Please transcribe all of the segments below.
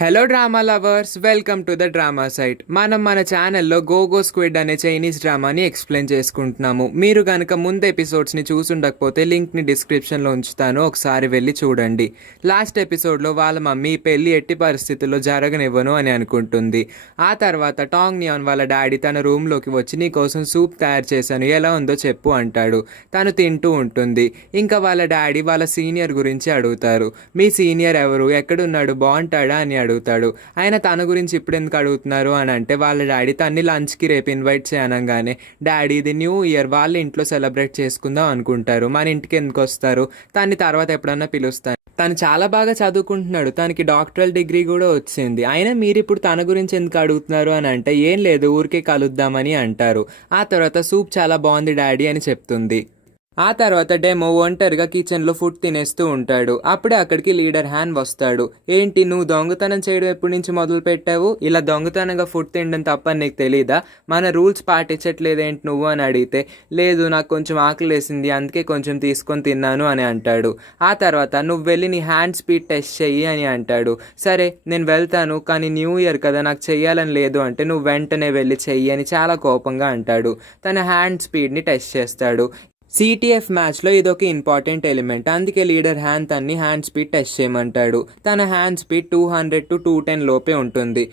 Hello drama lovers, welcome to the drama site. మనం మన ఛానల్లో గోగో స్క్విడ్ అనే చైనీస్ డ్రామాని ఎక్స్ప్లెయిన్ చేసుకుంటున్నాము. మీరు కనుక ముందు ఎపిసోడ్స్ని చూసుండకపోతే లింక్ని డిస్క్రిప్షన్లో ఉంచుతాను, ఒకసారి వెళ్ళి చూడండి. లాస్ట్ ఎపిసోడ్లో వాళ్ళ మమ్మీ పెళ్ళి ఎట్టి పరిస్థితుల్లో జరగనివ్వను అని అనుకుంటుంది. ఆ తర్వాత టాంగ్ నియాన్ వాళ్ళ డాడీ తన రూమ్లోకి వచ్చి నీకోసం సూప్ తయారు చేశాను, ఎలా ఉందో చెప్పు అంటాడు. తను తింటూ ఉంటుంది. ఇంకా వాళ్ళ డాడీ వాళ్ళ సీనియర్ గురించి అడుగుతారు. మీ సీనియర్ ఎవరు, ఎక్కడున్నాడు, బాగుంటాడా అని అడుగుతాడు. ఆయన తన గురించి ఇప్పుడు ఎందుకు అడుగుతున్నారు అని అంటే వాళ్ళ డాడీ తన్ని లంచ్కి రేపు ఇన్వైట్ చేయనగానే డాడీ ఇది న్యూ ఇయర్, వాళ్ళ ఇంట్లో సెలబ్రేట్ చేసుకుందాం అనుకుంటారు, మన ఇంటికి ఎందుకు వస్తారు, తన్ని తర్వాత ఎప్పుడన్నా పిలుస్తాను, తను చాలా బాగా చదువుకుంటున్నాడు, తనకి డాక్టరల్ డిగ్రీ కూడా వచ్చింది, అయినా మీరు ఇప్పుడు తన గురించి ఎందుకు అడుగుతున్నారు అని అంటే ఏం లేదు ఊరికే కలుద్దామని అంటారు. ఆ తర్వాత సూప్ చాలా బాగుంది డాడీ అని చెప్తుంది. ఆ తర్వాత డెమో ఒంటరిగా కిచెన్లో ఫుడ్ తినేస్తూ ఉంటాడు. అప్పుడే అక్కడికి లీడర్ హ్యాన్ వస్తాడు. ఏంటి నువ్వు దొంగతనం చేయడం ఎప్పటి నుంచి మొదలు పెట్టావు, ఇలా దొంగతనంగా ఫుడ్ తినడం తప్పని నీకు తెలీదా, మన రూల్స్ పాటించట్లేదేంటి నువ్వు అని అడిగితే లేదు నాకు కొంచెం ఆకలేసింది అందుకే కొంచెం తీసుకొని తిన్నాను అని అంటాడు. ఆ తర్వాత నువ్వు వెళ్ళి నీ హ్యాండ్ స్పీడ్ టెస్ట్ చెయ్యి అని అంటాడు. సరే నేను వెళ్తాను, కానీ న్యూ ఇయర్ కదా నాకు చెయ్యాలని లేదు అంటే నువ్వు వెంటనే వెళ్ళి చెయ్యి అని చాలా కోపంగా అంటాడు. తన హ్యాండ్ స్పీడ్ని టెస్ట్ చేస్తాడు. సిటిఎఫ్ మ్యాచ్లో ఇదొక ఇంపార్టెంట్ ఎలిమెంట్, అందుకే లీడర్ హ్యాన్ తన్ని హ్యాండ్ స్పీడ్ టెస్ట్ చేయమంటాడు. తన హ్యాండ్ స్పీడ్ 200 to 210 లోపే ఉంటుంది.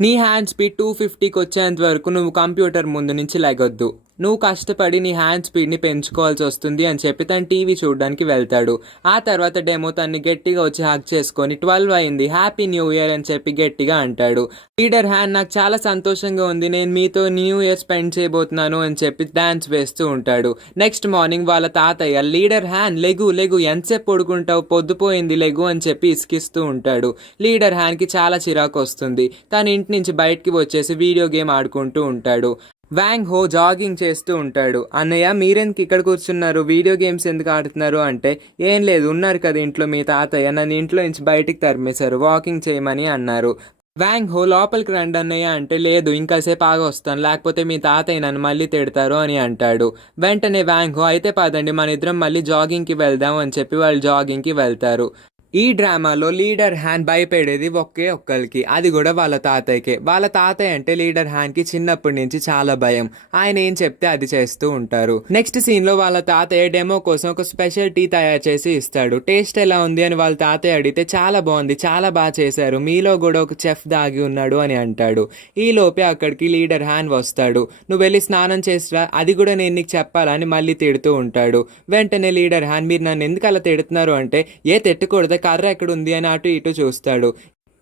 నీ హ్యాండ్ స్పీడ్ 250కి వచ్చేంత వరకు నువ్వు కంప్యూటర్ ముందు నుంచి లెగొద్దు, నువ్వు కష్టపడి నీ హ్యాండ్ స్పీడ్ని పెంచుకోవాల్సి వస్తుంది అని చెప్పి తను టీవీ చూడడానికి వెళ్తాడు. ఆ తర్వాత డెమో తన్ని గట్టిగా వచ్చి హగ్ చేసుకొని 12 అయింది, హ్యాపీ న్యూ ఇయర్ అని చెప్పి గట్టిగా అంటాడు. లీడర్ హ్యాన్ నాకు చాలా సంతోషంగా ఉంది, నేను మీతో న్యూ ఇయర్ స్పెండ్ చేయబోతున్నాను అని చెప్పి డాన్స్ వేస్తూ ఉంటాడు. నెక్స్ట్ మార్నింగ్ వాళ్ళ తాతయ్య లీడర్ హ్యాన్ లెగు లెగు ఎంతసేపు పడుకుంటావు, పొద్దుపోయింది లెగు అని చెప్పి ఇసుకిస్తూ ఉంటాడు. లీడర్ హ్యాన్కి చాలా చిరాకు వస్తుంది. తన ఇంటి నుంచి బయటికి వచ్చేసి వీడియో గేమ్ ఆడుకుంటూ ఉంటాడు. వాంగ్ హో జాగింగ్ చేస్తూ ఉంటాడు. అన్నయ్య మీరెందుకు ఇక్కడ కూర్చున్నారు, వీడియో గేమ్స్ ఎందుకు ఆడుతున్నారు అంటే ఏం లేదు ఉన్నారు కదా ఇంట్లో మీ తాతయ్య, నన్ను ఇంట్లో నుంచి బయటికి తరిమేశారు, వాకింగ్ చేయమని అన్నారు. వాంగ్ హో లోపలికి రండి అన్నయ్య అంటే లేదు ఇంకాసేపు ఆగి వస్తాను లేకపోతే మీ తాతయ్య నన్ను మళ్ళీ తిడతారు అని అంటాడు. వెంటనే వాంగ్ హో అయితే పదండి మన ఇద్దరం మళ్ళీ జాగింగ్కి వెళ్దాం అని చెప్పి వాళ్ళు జాగింగ్కి వెళ్తారు. ఈ డ్రామాలో లీడర్ హ్యాన్ భయపడేది ఒక్కరికి, అది కూడా వాళ్ళ తాతయ్యకే. వాళ్ళ తాతయ్య అంటే లీడర్ హ్యాన్కి చిన్నప్పటి నుంచి చాలా భయం, ఆయన ఏం చెప్తే అది చేస్తూ ఉంటారు. నెక్స్ట్ సీన్లో వాళ్ళ తాతయ్య డెమో కోసం ఒక స్పెషల్ టీ తయారు చేసి ఇస్తాడు. టేస్ట్ ఎలా ఉంది అని వాళ్ళ తాతయ్య అడిగితే చాలా బాగుంది, చాలా బాగా చేశారు, మీలో కూడా ఒక చెఫ్ దాగి ఉన్నాడు అని అంటాడు. ఈ లోపే అక్కడికి లీడర్ హ్యాన్ వస్తాడు. నువ్వు వెళ్ళి స్నానం చేసిరా, అది కూడా నేను నీకు చెప్పాలని మళ్ళీ తిడుతూ ఉంటాడు. వెంటనే లీడర్ హ్యాన్ మీరు నన్ను ఎందుకు అలా తిడుతున్నారు అంటే ఏ తిట్టకూడదు, కర్ర ఎక్కడ ఉంది అని అటు ఇటు చూస్తాడు.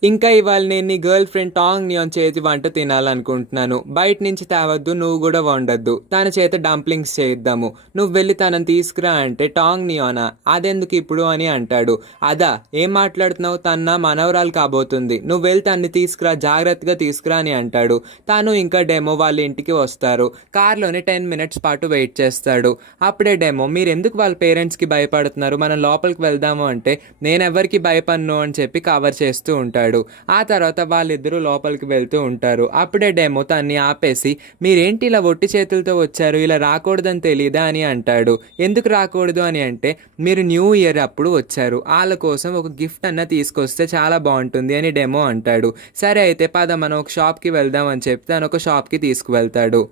ఇంకా ఇవాళ నేను నీ గర్ల్ ఫ్రెండ్ టాంగ్ నియాన్ చేతి వంట తినాలనుకుంటున్నాను, బయట నుంచి తేవద్దు, నువ్వు కూడా వండద్దు, తన చేత డంప్లింగ్స్ చేయిద్దాము, నువ్వు వెళ్ళి తనని తీసుకురా అంటే టాంగ్ నియానా అదెందుకు ఇప్పుడు అని అంటాడు. అదా ఏం మాట్లాడుతున్నావు, తన మనవరాలు కాబోతుంది, నువ్వు వెళ్ళి తన్ని తీసుకురా, జాగ్రత్తగా తీసుకురా అని అంటాడు. తను ఇంకా డెమో వాళ్ళ ఇంటికి వస్తారు. కార్లోనే 10 minutes పాటు వెయిట్ చేస్తాడు. అప్పుడే డెమో మీరు ఎందుకు వాళ్ళ పేరెంట్స్కి భయపడుతున్నారు, మనం లోపలికి వెళ్దాము అంటే నేనెవరికి భయపడను అని చెప్పి కవర్ చేస్తూ ఉంటాడు. ఆ తర్వాత వాళ్ళిద్దరూ లోపలికి వెళ్తూ ఉంటారు. అప్పుడే డెమో తన్ని ఆపేసి మీరేంటి ఇలా ఒట్టి చేతులతో వచ్చారు, ఇలా రాకూడదని తెలీదా అని అంటాడు. ఎందుకు రాకూడదు అని అంటే మీరు న్యూ ఇయర్ అప్పుడు వచ్చారు, వాళ్ళ కోసం ఒక గిఫ్ట్ అన్న తీసుకొస్తే చాలా బాగుంటుంది అని డెమో అంటాడు. సరే అయితే పద మనం ఒక షాప్కి వెళ్దాం అని చెప్పి తను ఒక షాప్కి తీసుకువెళ్తాడు.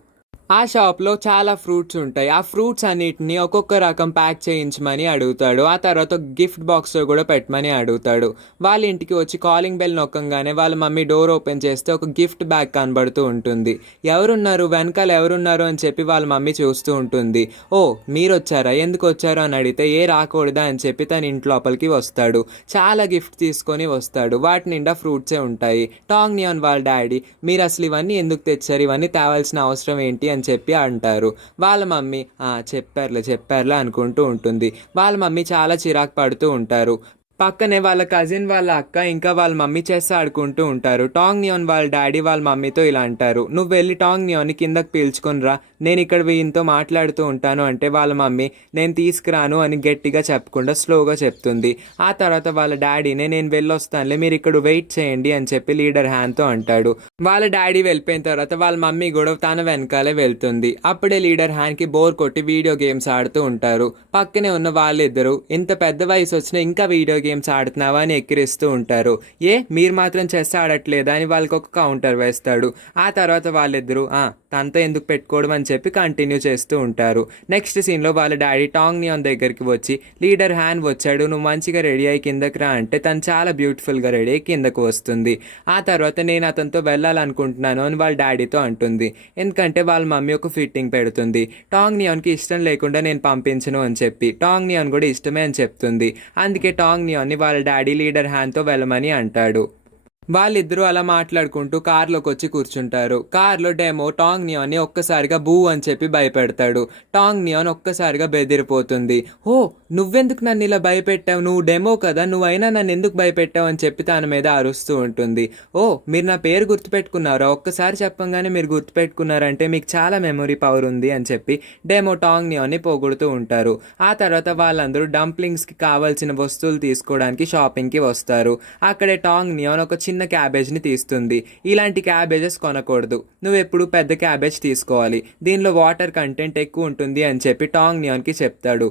ఆ షాప్లో చాలా ఫ్రూట్స్ ఉంటాయి. ఆ ఫ్రూట్స్ అన్నిటిని ఒక్కొక్క రకం ప్యాక్ చేయించమని అడుగుతాడు. ఆ తర్వాత గిఫ్ట్ బాక్స్లో కూడా పెట్టమని అడుగుతాడు. వాళ్ళ ఇంటికి వచ్చి కాలింగ్ బెల్ నొక్కంగానే వాళ్ళ మమ్మీ డోర్ ఓపెన్ చేస్తే ఒక గిఫ్ట్ బ్యాగ్ కనబడుతూ ఉంటుంది. ఎవరున్నారు వెనకాల ఎవరున్నారు అని చెప్పి వాళ్ళ మమ్మీ చూస్తూ ఉంటుంది. ఓ మీరు వచ్చారా, ఎందుకు వచ్చారు అని అడిగితే ఏ రాకూడదా అని చెప్పి తన ఇంటి లోపలికి వస్తాడు. చాలా గిఫ్ట్ తీసుకొని వస్తాడు, వాటి నిండా ఫ్రూట్సే ఉంటాయి. టాంగ్ నియాన్ వాళ్ళ డాడీ మీరు అసలు ఇవన్నీ ఎందుకు తెచ్చారు, ఇవన్నీ తేవాల్సిన అవసరం ఏంటి అని చెప్పి అంటారు. వాళ్ళ మమ్మీ చెప్పారులే అనుకుంటూ ఉంటుంది. వాళ్ళ మమ్మీ చాలా చిరాకు పడుతూ ఉంటారు. పక్కనే వాళ్ళ కజిన్ వాళ్ళ అక్క ఇంకా వాళ్ళ మమ్మీ చెస్ ఆడుకుంటూ ఉంటారు. టాంగ్ నియాన్ వాళ్ళ డాడీ వాళ్ళ మమ్మీతో ఇలా అంటారు, నువ్వు వెళ్ళి టాంగ్ నియాన్ని కిందకి పీల్చుకొని రా, నేను ఇక్కడ వీళ్ళతో మాట్లాడుతూ ఉంటాను అంటే వాళ్ళ మమ్మీ నేను తీసుకురాను అని గట్టిగా చెప్పకుండా స్లోగా చెప్తుంది. ఆ తర్వాత వాళ్ళ డాడీనే నేను వెళ్ళొస్తానులే మీరు ఇక్కడ వెయిట్ చేయండి అని చెప్పి లీడర్ హ్యాన్తో అంటాడు. వాళ్ళ డాడీ వెళ్ళిపోయిన తర్వాత వాళ్ళ మమ్మీ కూడా తన వెనకాలే వెళ్తుంది. అప్పుడే లీడర్ హ్యాన్కి బోర్ కొట్టి వీడియో గేమ్స్ ఆడుతూ ఉంటారు. పక్కనే ఉన్న వాళ్ళిద్దరూ ఇంత పెద్ద వయసు వచ్చినా ఇంకా వీడియో గేమ్స్ ఆడుతున్నావా అని ఎక్కిరిస్తూ ఉంటారు. మీరు మాత్రం చెస్ ఆడట్లేదా అని వాళ్ళకి ఒక కౌంటర్ వేస్తాడు. ఆ తర్వాత వాళ్ళిద్దరూ తనతో ఎందుకు పెట్టుకోవడం అని చెప్పి కంటిన్యూ చేస్తూ ఉంటారు. నెక్స్ట్ సీన్లో వాళ్ళ డాడీ టాంగ్ నియాన్ దగ్గరికి వచ్చి, లీడర్ హ్యాన్ వచ్చాడు, నువ్వు మంచిగా రెడీ అయ్యి కిందకి రా అంటే తను చాలా బ్యూటిఫుల్గా రెడీ అయ్యి కిందకు వస్తుంది. ఆ తర్వాత నేను అతనితో వెళ్ళాలనుకుంటున్నాను అని వాళ్ళ డాడీతో అంటుంది. ఎందుకంటే వాళ్ళ మమ్మీ ఒక ఫిట్టింగ్ పెడుతుంది. టాంగ్ నియాన్కి ఇష్టం లేకుండా నేను పంపించను అని చెప్పి టాంగ్ నియాన్ కూడా ఇష్టమే అని చెప్తుంది. అందుకే టాంగ్ నియాన్ని వాళ్ళ డాడీ లీడర్ హ్యాన్తో వెళ్ళమని అంటాడు. వాళ్ళిద్దరూ అలా మాట్లాడుకుంటూ కార్లోకి వచ్చి కూర్చుంటారు. కార్లో డెమో టాంగ్ నియాన్ని ఒక్కసారిగా బూ అని చెప్పి భయపెడతాడు. టాంగ్ నియాన్ ఒక్కసారిగా బెదిరిపోతుంది. నువ్వెందుకు నన్ను ఇలా భయపెట్టావు, నువ్వు డెమో కదా, నువ్వైనా నన్ను ఎందుకు భయపెట్టావు అని చెప్పి తన మీద అరుస్తూ ఉంటుంది. మీరు నా పేరు గుర్తుపెట్టుకున్నారా, ఒక్కసారి చెప్పంగానే మీరు గుర్తుపెట్టుకున్నారంటే మీకు చాలా మెమొరీ పవర్ ఉంది అని చెప్పి డెమో టాంగ్ నియాన్ని పొగుడుతూ ఉంటారు. ఆ తర్వాత వాళ్ళందరూ డంప్లింగ్స్కి కావాల్సిన వస్తువులు తీసుకోవడానికి షాపింగ్కి వస్తారు. అక్కడే టాంగ్ నియాన్ ఒక చిన్న క్యాబేజ్ని తీస్తుంది. ఇలాంటి క్యాబేజెస్ కొనకూడదు, నువ్వు ఎప్పుడు పెద్ద క్యాబేజ్ తీసుకోవాలి, దీనిలో వాటర్ కంటెంట్ ఎక్కువ ఉంటుంది అని చెప్పి టాంగ్ నియాన్కి చెప్తాడు.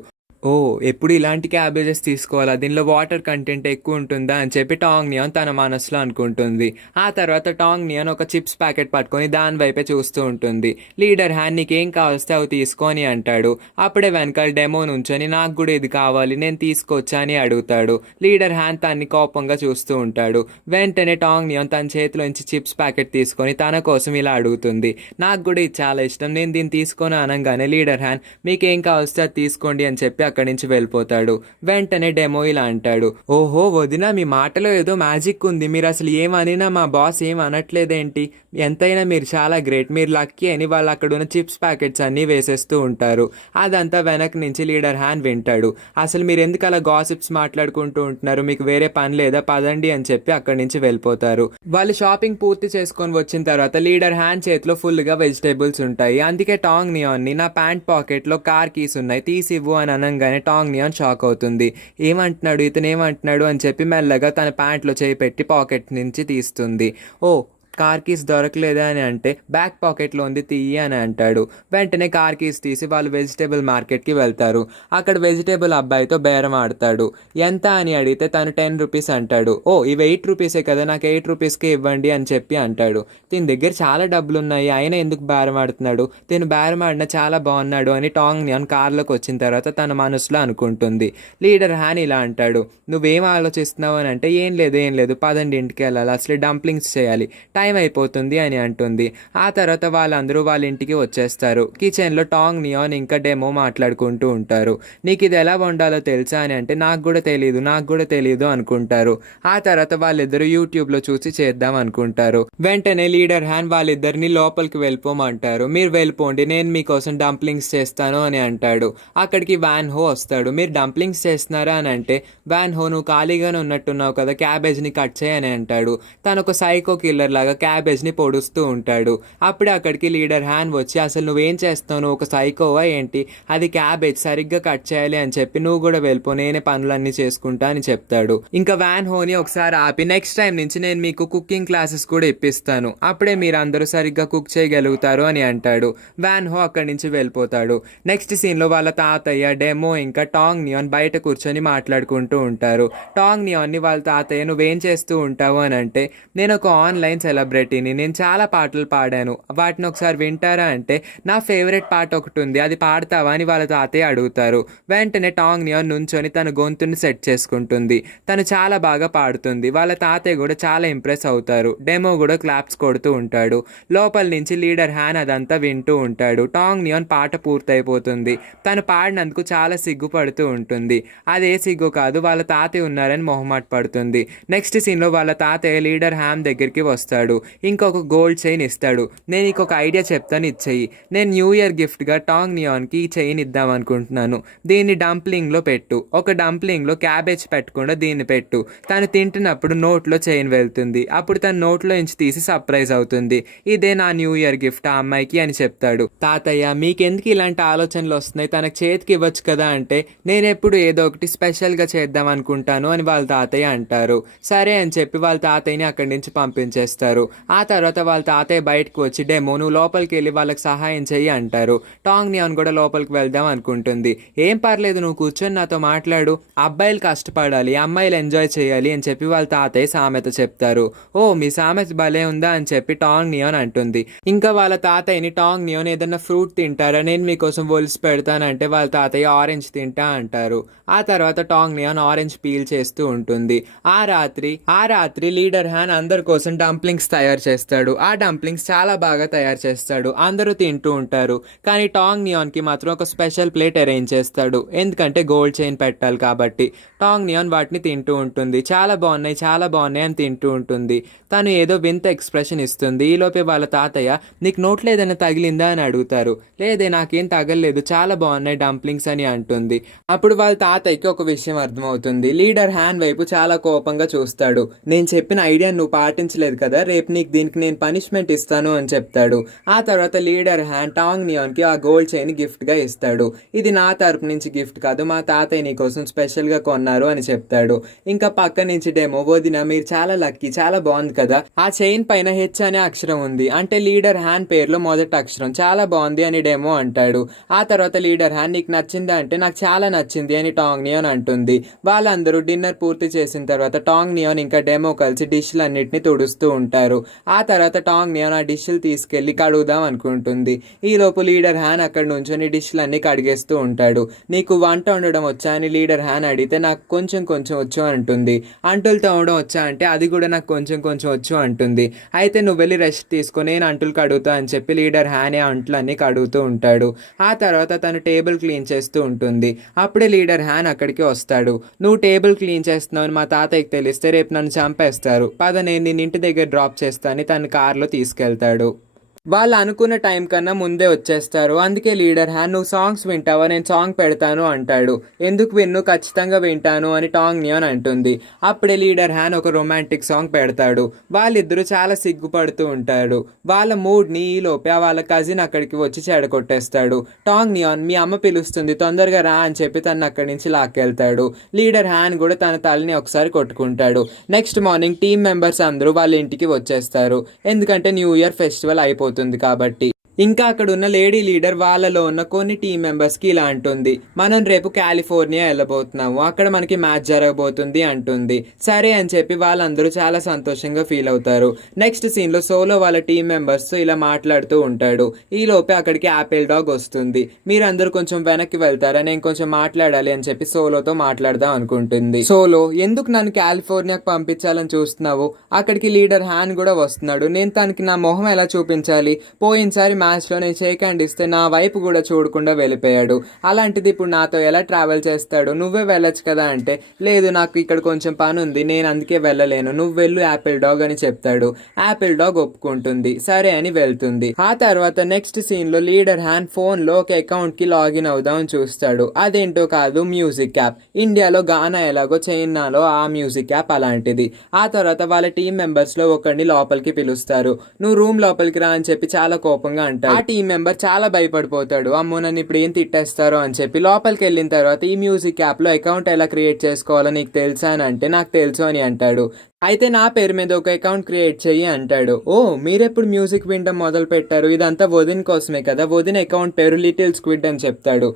ఎప్పుడు ఇలాంటి క్యాబేజెస్ తీసుకోవాలా, దీనిలో వాటర్ కంటెంట్ ఎక్కువ ఉంటుందా అని చెప్పి టాంగ్ నియాన్ తన మనసులో అనుకుంటుంది. ఆ తర్వాత టాంగ్ నియాన్ ఒక చిప్స్ ప్యాకెట్ పట్టుకొని దాని వైపే చూస్తూ ఉంటుంది. లీడర్ హ్యాన్ నీకేం కావస్తే అవి తీసుకొని అంటాడు. అప్పుడే వెనకాల డెమో నుంచొని నాకు కూడా ఇది కావాలి, నేను తీసుకొచ్చా అని అడుగుతాడు. లీడర్ హ్యాన్ తన్ని కోపంగా చూస్తూ ఉంటాడు. వెంటనే టాంగ్ నియాన్ తన చేతిలోంచి చిప్స్ ప్యాకెట్ తీసుకొని తన కోసం ఇలా అడుగుతుంది. నాకు కూడా ఇది చాలా ఇష్టం, నేను దీన్ని తీసుకొని అనగానే లీడర్ హ్యాన్ మీకేం కావస్తే అది తీసుకోండి అని చెప్పి అక్కడి నుంచి వెళ్ళిపోతాడు. వెంటనే డెమో ఇలా అంటాడు, వదినా మీ మాటలో ఏదో మ్యాజిక్ ఉంది, మీరు అసలు ఏమనినా మా బాస్ ఏం అనట్లేదేంటి, ఎంతైనా మీరు చాలా గ్రేట్, మీరు లక్కీ అని వాళ్ళు అక్కడ ఉన్న చిప్స్ ప్యాకెట్స్ అన్నీ వేసేస్తూ ఉంటారు. అదంతా వెనక నుంచి లీడర్ హ్యాన్ వింటాడు. అసలు మీరు ఎందుకు అలా గాసిప్స్ మాట్లాడుకుంటూ ఉంటున్నారు, మీకు వేరే పని లేదా, పదండి అని చెప్పి అక్కడి నుంచి వెళ్ళిపోతారు. వాళ్ళు షాపింగ్ పూర్తి చేసుకొని వచ్చిన తర్వాత లీడర్ హ్యాన్ చేతిలో ఫుల్గా వెజిటేబుల్స్ ఉంటాయి. అందుకే టాంగ్ నియాన్ని నా ప్యాంట్ పాకెట్లో కార్ కీస్ ఉన్నాయి తీసి ఇవ్వు అని అనగానే టాంగ్ నియాన్ షాక్ అవుతుంది. ఇతను ఏమంటున్నాడు అని చెప్పి మెల్లగా తన ప్యాంట్లో చేయి పెట్టి పాకెట్ నుంచి తీస్తుంది. కార్ కీస్ దొరకలేదా అని అంటే బ్యాక్ పాకెట్లో ఉంది తీయి అని అంటాడు. వెంటనే కార్ కీస్ తీసి వాళ్ళు వెజిటేబుల్ మార్కెట్కి వెళ్తారు. అక్కడ వెజిటేబుల్ అబ్బాయితో బేరం ఆడతాడు. ఎంత అని అడిగితే తను 10 రూపీస్ అంటాడు. ఇవి 8 రూపీసే కదా, నాకు 8 రూపీస్కే ఇవ్వండి అని చెప్పి అంటాడు. దీని దగ్గర చాలా డబ్బులు ఉన్నాయి, ఆయన ఎందుకు బేరం ఆడుతున్నాడు, దీని బేరం ఆడినా చాలా బాగున్నాడు అని టాంగ్ నియాన్ కార్లోకి వచ్చిన తర్వాత తన మనసులో అనుకుంటుంది. లీడర్ హ్యాన్ ఇలా అంటాడు, నువ్వేం ఆలోచిస్తున్నావు అని అంటే ఏం లేదు పదండి ఇంటికి వెళ్ళాలి, అసలు డంప్లింగ్స్ చేయాలి, టైం అయిపోతుంది అని అంటుంది. ఆ తర్వాత వాళ్ళందరూ వాళ్ళ ఇంటికి వచ్చేస్తారు. కిచెన్లో టాంగ్ నియాన్ ఇంకా డెమో మాట్లాడుకుంటూ ఉంటారు. నీకు ఇది ఎలా వండాలో తెలుసా అని అంటే నాకు కూడా తెలియదు అనుకుంటారు. ఆ తర్వాత వాళ్ళిద్దరూ యూట్యూబ్లో చూసి చేద్దాం అనుకుంటారు. వెంటనే లీడర్ హ్యాన్ వాళ్ళిద్దరిని లోపలికి వెళ్ళిపోమంటారు. మీరు వెళ్ళిపోండి, నేను మీకోసం డంప్లింగ్స్ చేస్తాను అని అంటాడు. అక్కడికి వ్యాన్ హో వస్తాడు. మీరు డంప్లింగ్స్ చేస్తున్నారా అని అంటే వ్యాన్ హో నువ్వు ఖాళీగానే ఉన్నట్టున్నావు కదా, క్యాబేజ్ని కట్ చేయని అంటాడు. తను ఒక సైకో కిల్లర్ లాగా క్యాబేజ్ని పొడుస్తూ ఉంటాడు. అప్పుడే అక్కడికి లీడర్ హ్యాన్ వచ్చి అసలు నువ్వేం చేస్తావు, నువ్వు ఒక సైకోవా ఏంటి, అది క్యాబేజ్ సరిగ్గా కట్ చేయాలి అని చెప్పి నువ్వు కూడా వెళ్ళిపో, నేనే పనులన్నీ చేసుకుంటా అని చెప్తాడు. ఇంకా వ్యాన్ హోని ఒకసారి ఆపి నెక్స్ట్ టైం నుంచి నేను మీకు కుకింగ్ క్లాసెస్ కూడా ఇప్పిస్తాను, అప్పుడే మీరు అందరూ సరిగ్గా కుక్ చేయగలుగుతారు అని అంటాడు. వ్యాన్ హో అక్కడి నుంచి వెళ్ళిపోతాడు. నెక్స్ట్ సీన్లో వాళ్ళ తాతయ్య డెమో ఇంకా టాంగ్ నియాన్ బయట కూర్చొని మాట్లాడుకుంటూ ఉంటారు. టాంగ్ నియాన్ని వాళ్ళ తాతయ్య నువ్వేం చేస్తూ ఉంటావు అని అంటే నేను ఒక ఆన్లైన్ సెలబ్రిటీని, నేను చాలా పాటలు పాడాను, వాటిని ఒకసారి వింటారా అంటే నా ఫేవరెట్ పాట ఒకటి ఉంది, అది పాడతావా అని వాళ్ళ తాతయ్య అడుగుతారు. వెంటనే టాంగ్ నియాన్ నుంచొని తన గొంతుని సెట్ చేసుకుంటుంది. తను చాలా బాగా పాడుతుంది. వాళ్ళ తాతయ్య కూడా చాలా ఇంప్రెస్ అవుతారు. డెమో కూడా క్లాప్స్ కొడుతూ ఉంటాడు. లోపల నుంచి లీడర్ హ్యాన్ అదంతా వింటూ ఉంటాడు. టాంగ్ నియాన్ పాట పూర్తయిపోతుంది. తను పాడినందుకు చాలా సిగ్గుపడుతూ ఉంటుంది. అదే సిగ్గు కాదు, వాళ్ళ తాతయ్య ఉన్నారని మొహమాట పడుతుంది. నెక్స్ట్ సీన్లో వాళ్ళ తాతయ్య లీడర్ హ్యాన్ దగ్గరికి వస్తాడు. ఇంకొక గోల్డ్ చైన్ ఇస్తాడు. నేను ఇంకొక ఐడియా చెప్తాను, ఇచ్చేయి, నేను న్యూ ఇయర్ గిఫ్ట్గా టాంగ్ నియాన్కి ఈ చైన్ ఇద్దాం అనుకుంటున్నాను, దీన్ని డంప్లింగ్లో పెట్టు, ఒక డంప్లింగ్లో క్యాబేజ్ పెట్టకుండా దీన్ని పెట్టు, తను తింటున్నప్పుడు నోట్లో చైన్ వెళ్తుంది, అప్పుడు తన నోట్లో నుంచి తీసి సర్ప్రైజ్ అవుతుంది, ఇదే నా న్యూ ఇయర్ గిఫ్ట్ ఆ అమ్మాయికి అని చెప్తాడు. తాతయ్య మీకెందుకు ఇలాంటి ఆలోచనలు వస్తున్నాయి, తనకు చేతికి ఇవ్వచ్చు కదా అంటే నేను ఎప్పుడు ఏదో ఒకటి స్పెషల్గా చేద్దాం అనుకుంటాను అని వాళ్ళ తాతయ్య అంటారు. సరే అని చెప్పి వాళ్ళ తాతయ్యని అక్కడి నుంచి పంపించేస్తారు. అంటారు. ఆ తర్వాత వాళ్ళ తాతయ్య బయటకు వచ్చి డెమో నువ్వు లోపలికి వెళ్ళి వాళ్ళకి సహాయం చెయ్యి అంటారు. టాంగ్ నియాన్ కూడా లోపలికి వెళ్దాం అనుకుంటుంది. ఏం పర్లేదు నువ్వు కూర్చొని నాతో మాట్లాడు, అబ్బాయిలు కష్టపడాలి అమ్మాయిలు ఎంజాయ్ చేయాలి అని చెప్పి వాళ్ళ తాతయ్య సామెత చెప్తారు. ఓ మీ సామెత భలే ఉందా అని చెప్పి టాంగ్ నియాన్ అంటుంది. ఇంకా వాళ్ళ తాతయ్యని టాంగ్ నియాన్ ఏదన్నా ఫ్రూట్ తింటారా, నేను మీకోసం ఒలిసి పెడతానంటే వాళ్ళ తాతయ్య ఆరెంజ్ తింటా అంటారు. ఆ తర్వాత టాంగ్ నియాన్ ఆరెంజ్ పీల్ చేస్తూ ఉంటుంది. ఆ రాత్రి లీడర్ హ్యాన్ అందరి కోసం డంప్లింగ్స్ తయారు చేస్తాడు. ఆ డంప్లింగ్స్ చాలా బాగా తయారు చేస్తాడు. అందరూ తింటూ ఉంటారు. కానీ టాంగ్ నియాన్ కి మాత్రం ఒక స్పెషల్ ప్లేట్ అరేంజ్ చేస్తాడు, ఎందుకంటే గోల్డ్ చైన్ పెట్టాలి కాబట్టి. టాంగ్ నియాన్ వాటిని తింటూ ఉంటుంది. చాలా బాగున్నాయి అని తింటూ ఉంటుంది. తను ఏదో వింత ఎక్స్ప్రెషన్ ఇస్తుంది. ఈలోపే వాళ్ళ తాతయ్య నీకు నోట్లో ఏదైనా తగిలిందా అని అడుగుతారు. లేదే నాకేం తగలలేదు, చాలా బాగున్నాయి డంప్లింగ్స్ అని అంటుంది. అప్పుడు వాళ్ళ తాతయ్యకి ఒక విషయం అర్థమవుతుంది. లీడర్ హ్యాన్ వైపు చాలా కోపంగా చూస్తాడు. నేను చెప్పిన ఐడియా నువ్వు పాటించలేదు కదా, రేపు నీకు దీనికి నేను పనిష్మెంట్ ఇస్తాను అని చెప్తాడు. ఆ తర్వాత లీడర్ హ్యాన్ టాంగ్ నియాన్ కి ఆ గోల్డ్ చైన్ గిఫ్ట్ గా ఇస్తాడు. ఇది నా తరపు నుంచి గిఫ్ట్ కాదు, మా తాతయ్య నీ కోసం స్పెషల్ గా కొన్నారు అని చెప్తాడు. ఇంకా పక్క నుంచి డెమో వదిన మీరు చాలా లక్కీ, చాలా బాగుంది కదా, ఆ చైన్ పైన హెచ్ అనే అక్షరం ఉంది, అంటే లీడర్ హ్యాన్ పేరులో మొదటి అక్షరం, చాలా బాగుంది అని డెమో అంటాడు. ఆ తర్వాత లీడర్ హ్యాన్ నీకు నచ్చిందా అంటే నాకు చాలా నచ్చింది అని టాంగ్ నియాన్ అంటుంది. వాళ్ళందరూ డిన్నర్ పూర్తి చేసిన తర్వాత టాంగ్ నియాన్ ఇంకా డెమో కలిసి డిష్లన్నిటిని తుడుస్తూ ఉంటారు. ఆ తర్వాత టాంగ్ నియాన్ ఆ డిష్లు తీసుకెళ్లి కడుగుదాం అనుకుంటుంది. ఈ లోపు లీడర్ హ్యాన్ అక్కడ నుంచొని డిష్లన్నీ కడిగేస్తూ ఉంటాడు. నీకు వంట వండడం వచ్చా అని లీడర్ హ్యాన్ అడిగితే నాకు కొంచెం వచ్చు అంటుంది. అంటులు తోమడం వచ్చా అంటే అది కూడా నాకు కొంచెం వచ్చు అంటుంది. అయితే నువ్వు వెళ్ళి రెస్ట్ తీసుకో, నేను అంటులు కడుగుతా అని చెప్పి లీడర్ హ్యాన్ అంటులన్నీ కడుగుతూ ఉంటాడు. ఆ తర్వాత తను టేబుల్ క్లీన్ చేస్తూ ఉంటుంది. అప్పుడే లీడర్ హ్యాన్ అక్కడికి వస్తాడు. నువ్వు టేబుల్ క్లీన్ చేస్తున్నావు అని మా తాతయ్యకి తెలిస్తే రేపు నన్ను చంపేస్తారు, పద నేను నిన్ను ఇంటి దగ్గర డ్రాప్ చేస్తానని తన కార్లో తీసుకెళ్తాడు. వాళ్ళు అనుకున్న టైం కన్నా ముందే వచ్చేస్తారు. అందుకే లీడర్ హ్యాన్ నువ్వు సాంగ్స్ వింటావా, నేను సాంగ్ పెడతాను అంటాడు. ఎందుకు విన్ను, ఖచ్చితంగా వింటాను అని టాంగ్ నియాన్ అంటుంది. అప్పుడే లీడర్ హ్యాన్ ఒక రొమాంటిక్ సాంగ్ పెడతాడు. వాళ్ళిద్దరూ చాలా సిగ్గుపడుతూ ఉంటాడు. వాళ్ళ మూడ్ని ఈలోపే వాళ్ళ కజిన్ అక్కడికి వచ్చి చెడగొట్టేస్తాడు. టాంగ్ నియాన్ మీ అమ్మ పిలుస్తుంది తొందరగా రా అని చెప్పి తను అక్కడి నుంచి లాక్కెళ్తాడు. లీడర్ హ్యాన్ కూడా తన తలని ఒకసారి కొట్టుకుంటాడు. నెక్స్ట్ మార్నింగ్ టీమ్ మెంబర్స్ అందరూ వాళ్ళ ఇంటికి వచ్చేస్తారు, ఎందుకంటే న్యూ ఇయర్ ఫెస్టివల్ అయిపోతుంది కాబట్టి. ఇంకా అక్కడ ఉన్న లేడీ లీడర్ వాళ్ళలో ఉన్న కొన్ని టీం మెంబర్స్ కి ఇలా అంటుంది, మనం రేపు కాలిఫోర్నియా వెళ్ళబోతున్నాము, అక్కడ మనకి మ్యాచ్ జరగబోతుంది అంటుంది. సరే అని చెప్పి వాళ్ళందరూ చాలా సంతోషంగా ఫీల్ అవుతారు. నెక్స్ట్ సీన్ లో సోలో వాళ్ళ టీం మెంబర్స్ తో ఇలా మాట్లాడుతూ ఉంటాడు. ఈ లోపే అక్కడికి యాపిల్ డాగ్ వస్తుంది. మీరందరూ కొంచెం వెనక్కి వెళ్తారా, నేను కొంచెం మాట్లాడాలి అని చెప్పి సోలోతో మాట్లాడదాం అనుకుంటుంది. సోలో ఎందుకు నన్ను కాలిఫోర్నియాకి పంపించాలని చూస్తున్నావు, అక్కడికి లీడర్ హ్యాన్ కూడా వస్తున్నాడు, నేను తనకి నా మొహం ఎలా చూపించాలి, పోయినసారి మ్యాచ్లో నేను షేక్ హ్యాండ్ ఇస్తే నా వైపు కూడా చూడకుండా వెళ్ళిపోయాడు, అలాంటిది ఇప్పుడు నాతో ఎలా ట్రావెల్ చేస్తాడు, నువ్వే వెళ్ళొచ్చు కదా అంటే లేదు నాకు ఇక్కడ కొంచెం పని ఉంది నేను అందుకే వెళ్ళలేను, నువ్వు వెళ్ళు యాపిల్ డాగ్ అని చెప్తాడు. యాపిల్ డాగ్ ఒప్పుకుంటుంది, సరే అని వెళ్తుంది. ఆ తర్వాత నెక్స్ట్ సీన్ లో లీడర్ హ్యాన్ ఫోన్ లో ఒక అకౌంట్ కి లాగిన్ అవుదామని చూస్తాడు. అదేంటో కాదు, మ్యూజిక్ యాప్. ఇండియాలో గానా ఎలాగో చైనాలో ఆ మ్యూజిక్ యాప్ అలాంటిది. ఆ తర్వాత వాళ్ళ టీం మెంబర్స్ లో ఒకరిని లోపలికి పిలుస్తారు. నువ్వు రూమ్ లోపలికి రా అని చెప్పి చాలా కోపంగా ఆ టీం మెంబర్ చాలా భయపడిపోతాడు. అమ్మో నన్ను ఇప్పుడు ఏం తిట్టేస్తారో అని చెప్పి. లోపలికి వెళ్ళిన తర్వాత ఈ మ్యూజిక్ యాప్ లో అకౌంట్ ఎలా క్రియేట్ చేసుకోవాలో నీకు తెలుసా అని అంటే నాకు తెలుసు అని అంటాడు. అయితే నా పేరు మీద ఒక అకౌంట్ క్రియేట్ చెయ్యి అంటాడు. ఓ మీరెప్పుడు మ్యూజిక్ వినడం మొదలు పెట్టారు, ఇదంతా వదిన్ కోసమే కదా, వదిన్ అకౌంట్ పేరు లిటిల్ స్క్విడ్ అని చెప్తాడు.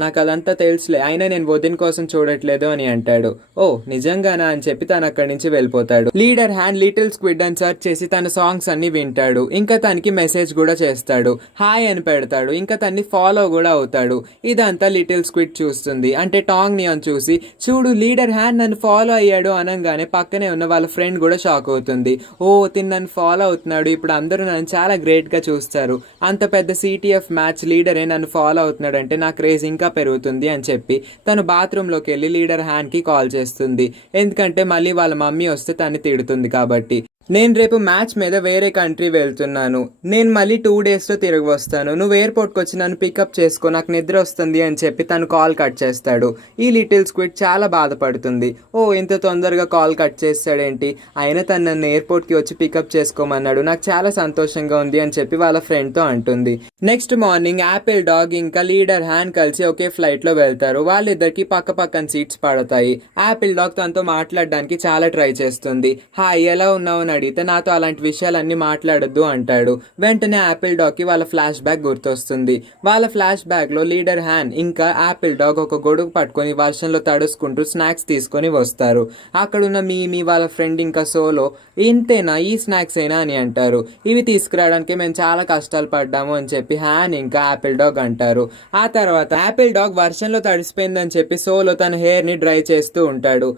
నాకు అదంతా తెలుసులే, అయినా నేను వదిన్ కోసం చూడట్లేదు అని అంటాడు. ఓ నిజంగానా అని చెప్పి తను అక్కడి నుంచి వెళ్ళిపోతాడు. లీడర్ హ్యాన్ లిటిల్ స్క్విడ్ అని సెర్చ్ చేసి తన సాంగ్స్ అన్ని వింటాడు. ఇంకా తనకి మెసేజ్ కూడా చేస్తాడు, హాయ్ అని పెడతాడు. ఇంకా తన్ని ఫాలో కూడా అవుతాడు. ఇదంతా లిటిల్ స్క్విడ్ చూస్తుంది. అంటే టాంగ్ నియాన్ చూసి చూడు లీడర్ హ్యాన్ నన్ను ఫాలో అయ్యాడు అనగానే పక్కనే ఉన్న వాళ్ళ ఫ్రెండ్ కూడా షాక్ అవుతుంది. ఓ తిను నన్ను ఫాలో అవుతున్నాడు, ఇప్పుడు అందరూ నన్ను చాలా గ్రేట్ గా చూస్తారు, అంత పెద్ద సిటిఎఫ్ మ్యాచ్ లీడరే నన్ను ఫాలో అవుతున్నాడు అంటే నా క్రేజ్ ఇంకా పెరుగుతుంది అని చెప్పి తను బాత్రూమ్ లోకి వెళ్ళి లీడర్ హ్యాన్ కి కాల్ చేస్తుంది. ఎందుకంటే మళ్ళీ వాళ్ళ మమ్మీ వస్తే తను తిడుతుంది కాబట్టి. నేను రేపు మ్యాచ్ మీద వేరే కంట్రీ వెళ్తున్నాను, నేను మళ్ళీ 2 daysలో తిరిగి వస్తాను, నువ్వు ఎయిర్పోర్ట్కి వచ్చి నన్ను పికప్ చేసుకో, నాకు నిద్ర వస్తుంది అని చెప్పి తను కాల్ కట్ చేస్తాడు. ఈ లిటిల్ స్క్విడ్ చాలా బాధపడుతుంది. ఓ ఇంత తొందరగా కాల్ కట్ చేస్తాడేంటి, అయినా తను నన్ను ఎయిర్పోర్ట్కి వచ్చి పికప్ చేసుకోమన్నాడు, నాకు చాలా సంతోషంగా ఉంది అని చెప్పి వాళ్ళ ఫ్రెండ్తో అంటుంది. నెక్స్ట్ మార్నింగ్ యాపిల్ డాగ్ ఇంకా లీడర్ హ్యాన్ కలిసి ఒకే ఫ్లైట్లో వెళ్తారు. వాళ్ళిద్దరికి పక్క పక్కన సీట్స్ పడతాయి. యాపిల్ డాగ్ తనతో మాట్లాడడానికి చాలా ట్రై చేస్తుంది. హాయ్ ఎలా ఉన్నావు అని అడిగితే నాతో అలాంటి విషయాలన్నీ మాట్లాడొద్దు అంటాడు. వెంటనే యాపిల్ డాగ్కి వాళ్ళ ఫ్లాష్ బ్యాక్ గుర్తొస్తుంది. వాళ్ళ ఫ్లాష్ బ్యాక్లో లీడర్ హ్యాన్ ఇంకా యాపిల్ డాగ్ ఒక గొడుగు పట్టుకొని వర్షంలో తడుసుకుంటూ స్నాక్స్ తీసుకొని వస్తారు. అక్కడున్న మీమీ వాళ్ళ ఫ్రెండ్ ఇంకా సోలో ఇంతేనా, ఈ స్నాక్స్ అయినా అని అంటారు. ఇవి తీసుకురావడానికి మేము చాలా కష్టాలు పడ్డాము అని చెప్పి హ్యాన్ ఇంకా యాపిల్ డాగ్ అంటారు. ఆ తర్వాత యాపిల్ డాగ్ వర్షంలో తడిసిపోయిందని చెప్పి సోలో తన హెయిర్ ని డ్రై చేస్తూ ఉంటాడు.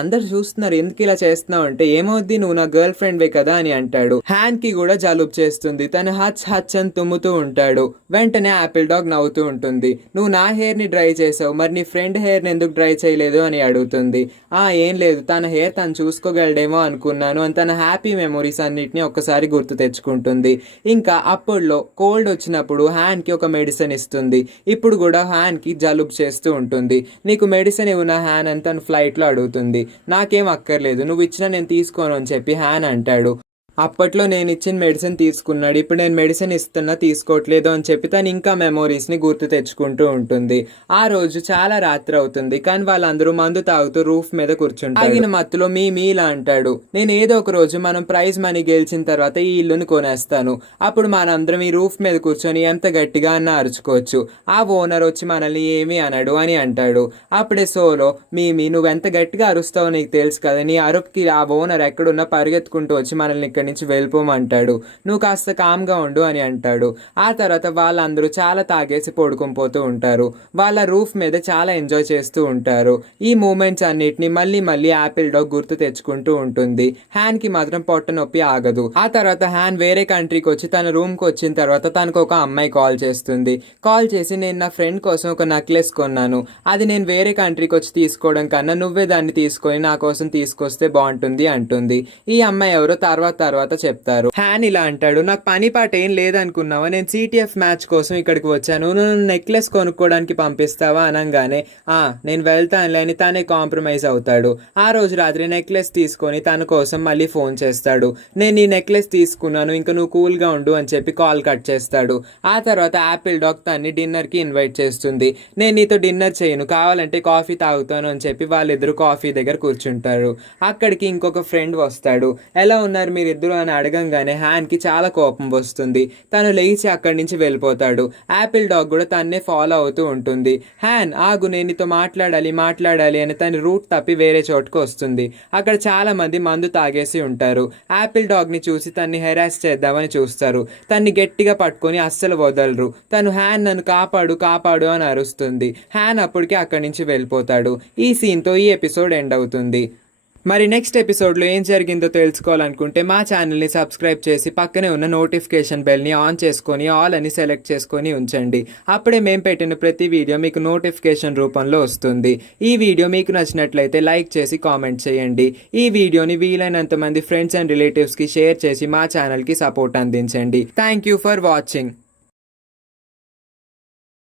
అందరు చూస్తున్నారు, ఎందుకు ఇలా చేస్తున్నావు అంటే, ఏమవుద్ది, నువ్వు నా గర్ల్ ఫ్రెండ్ వే కదా అని అంటాడు. హ్యాన్ కి కూడా జలుబు చేస్తుంది. తను హచ్ హచ్ అని తుమ్ముతూ ఉంటాడు. వెంటనే యాపిల్ డాగ్ నవ్వుతూ ఉంటుంది. నువ్వు నా హెయిర్ ని డ్రై చేసావు, మరి నీ ఫ్రెండ్ హెయిర్ ని ఎందుకు డ్రై చేయలేదు అని అడుగుతుంది. ఏం లేదు, తన హెయిర్ తను చూసుకోగలడేమో అనుకున్నాను అని తన హ్యాపీ మెమొరీస్ అన్నిటిని ఒక్కసారి గుర్తు తెచ్చుకుంటుంది. ఇంకా అప్పుడులో కోల్డ్ వచ్చినప్పుడు హ్యాన్ కి ఒక మెడిసిన్ ఇస్తుంది. ఇప్పుడు కూడా హ్యాన్ కి జలుబు చేస్తూ ఉంటుంది. నీకు మెడిసిన్ ఇవ్వనా హ్యాన్ అని తను ఫ్లైట్ లో అడుగుతుంది. నాకేం అక్కర్లేదు, నువ్వు ఇచ్చినా నేను తీసుకోను అని చెప్పి హ్యాన్ అంటాడు. అప్పట్లో నేను ఇచ్చిన మెడిసిన్ తీసుకున్నాడు, ఇప్పుడు నేను మెడిసిన్ ఇస్తున్నా తీసుకోవట్లేదు అని చెప్పి తను ఇంకా మెమోరీస్ని గుర్తు తెచ్చుకుంటూ ఉంటుంది. ఆ రోజు చాలా రాత్రి అవుతుంది, కానీ వాళ్ళందరూ మందు తాగుతూ రూఫ్ మీద కూర్చుంటారు. తాగిన మత్తులో ఇలా అంటాడు, నేను ఏదో ఒక రోజు మనం ప్రైజ్ మనీ గెలిచిన తర్వాత ఈ ఇల్లుని కొనేస్తాను. అప్పుడు మనందరం ఈ రూఫ్ మీద కూర్చొని ఎంత గట్టిగా అన్నా అరుచుకోవచ్చు. ఆ ఓనర్ వచ్చి మనల్ని ఏమీ అనడు అని అంటాడు. అప్పుడే సోలో, నువ్వెంత గట్టిగా అరుస్తావో నీకు తెలుసు కదా, నీ అరుపుకి ఆ ఓనర్ ఎక్కడున్నా పరిగెత్తుకుంటూ వచ్చి మనల్ని నుంచి వెళ్ళిపోమంటాడు. నువ్వు కాస్త కామ్గా ఉండు అని అంటాడు. ఆ తర్వాత వాళ్ళందరూ చాలా తాగేసి పడుకునిపోతూ ఉంటారు. వాళ్ళ రూఫ్ మీద చాలా ఎంజాయ్ చేస్తూ ఉంటారు. ఈ మూమెంట్స్ అన్నిటిని మళ్ళీ మళ్ళీ యాపిల్ డాగ్ గుర్తు తెచ్చుకుంటూ ఉంటుంది. హ్యాన్ కి మాత్రం పొట్ట నొప్పి ఆగదు. ఆ తర్వాత హ్యాన్ వేరే కంట్రీకి వచ్చి తన రూమ్ కి వచ్చిన తర్వాత తనకు ఒక అమ్మాయి కాల్ చేస్తుంది. కాల్ చేసి, నేను నా ఫ్రెండ్ కోసం ఒక నెక్లెస్ కొన్నాను, అది నేను వేరే కంట్రీకి వచ్చి తీసుకోవడం కన్నా నువ్వే దాన్ని తీసుకొని నా కోసం తీసుకొస్తే బాగుంటుంది అంటుంది. ఈ అమ్మాయి ఎవరో తర్వాత చెప్తారు. హ్యాన్ ఇలా అంటాడు, నాకు పని పాట ఏం లేదనుకున్నావా, నేను సిటిఎఫ్ మ్యాచ్ కోసం ఇక్కడికి వచ్చాను, నువ్వు నెక్లెస్ కొనుక్కోవడానికి పంపిస్తావా అనగానే నేను వెళ్తానులే అని తనే కాంప్రమైజ్ అవుతాడు. ఆ రోజు రాత్రి నెక్లెస్ తీసుకొని తన కోసం మళ్ళీ ఫోన్ చేస్తాడు. నేను ఈ నెక్లెస్ తీసుకున్నాను, ఇంకా నువ్వు కూల్ గా ఉండు అని చెప్పి కాల్ కట్ చేస్తాడు. ఆ తర్వాత యాపిల్ డాగ్ తన్ని డిన్నర్ కి ఇన్వైట్ చేస్తుంది. నేను నీతో డిన్నర్ చేయను, కావాలంటే కాఫీ తాగుతాను అని చెప్పి వాళ్ళిద్దరు కాఫీ దగ్గర కూర్చుంటారు. అక్కడికి ఇంకొక ఫ్రెండ్ వస్తాడు. ఎలా ఉన్నారు మీరిద్దరు అని అడగంగానే హ్యాన్ కి చాలా కోపం వస్తుంది. తను లేచి అక్కడి నుంచి వెళ్ళిపోతాడు. యాపిల్ డాగ్ కూడా తన్నే ఫాలో అవుతూ ఉంటుంది. హ్యాన్ ఆగు, నేను నీతో మాట్లాడాలి అని తన రూట్ తప్పి వేరే చోటుకు వస్తుంది. అక్కడ చాలా మంది మందు తాగేసి ఉంటారు. యాపిల్ డాగ్ ని చూసి తన్ని హెరాస్ చేద్దామని చూస్తారు. తన్ని గట్టిగా పట్టుకొని అస్సలు వదలరు. తను హ్యాన్ నన్ను కాపాడు అని అరుస్తుంది. హ్యాన్ అప్పటికే అక్కడి నుంచి వెళ్ళిపోతాడు. ఈ సీన్ తో ఈ ఎపిసోడ్ ఎండ్ అవుతుంది. మరి నెక్స్ట్ ఎపిసోడ్లో ఏం జరిగిందో తెలుసుకోవాలనుకుంటే మా ఛానల్ని సబ్స్క్రైబ్ చేసి పక్కనే ఉన్న నోటిఫికేషన్ బెల్ని ఆన్ చేసుకొని ఆల్ అని సెలెక్ట్ చేసుకొని ఉంచండి. అప్పుడే మేము పెట్టిన ప్రతి వీడియో మీకు నోటిఫికేషన్ రూపంలో వస్తుంది. ఈ వీడియో మీకు నచ్చినట్లయితే లైక్ చేసి కామెంట్ చేయండి. ఈ వీడియోని వీలైనంత మంది ఫ్రెండ్స్ అండ్ రిలేటివ్స్కి షేర్ చేసి మా ఛానల్కి సపోర్ట్ అందించండి. Thank you for watching.